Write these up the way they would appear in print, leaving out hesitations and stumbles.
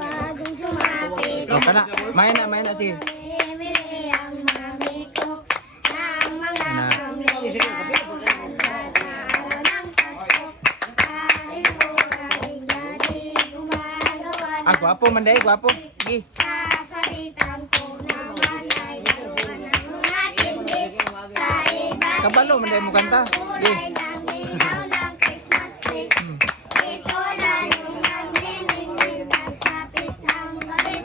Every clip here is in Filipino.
Bagong sumapit. Oh, kana. Mayan na sige. Emily ang mami ko. Ang mga Na. kamihan. Sa araw ng Pasko. Kahit maraming dati gumagawa. Ah, gwapo man day, gwapo. Sige. Sasabitan ko naman ay laruan ng mga tindig. Sa iba Kabalo man day mo kanta. Sige. kulay ng ilaw ng Christmas tree. Ito lalong nagniningning ng sapit ng gabi.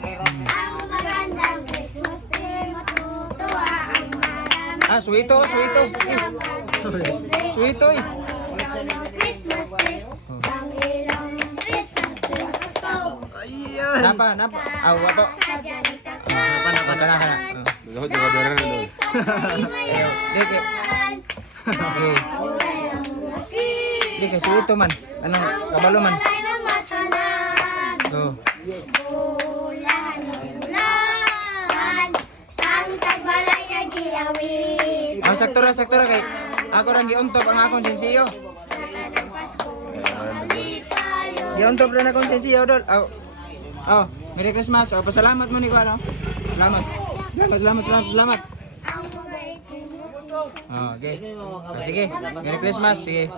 Ang magandang Christmas tree, matutuwa ang marami. Ah, suwito. Suwito eh. Ilaw ng Christmas tree, ang ilaw ng Christmas tree. Pasko, Napa. Ah, wapo. sadya ni Kana. Doon, doon. Ayo, dike. Okay. Dike, suwito man. Anong kabalo man? Walay ng masanan. Oh. Bulan, bulan, ang tagbalay na giyawid. Ah, sakto ra kay ako ra giuntop ang akong sensiyo. Ng Pasko, balik tayo. Giuntop ra na akong sensiyo dol. Oh, Merry Christmas. Oh, pasalamat mo ni ko ano. Salamat. Salamat. Ang mabait mo. Oh, okay. Oh, sige. Merry Christmas. Sige.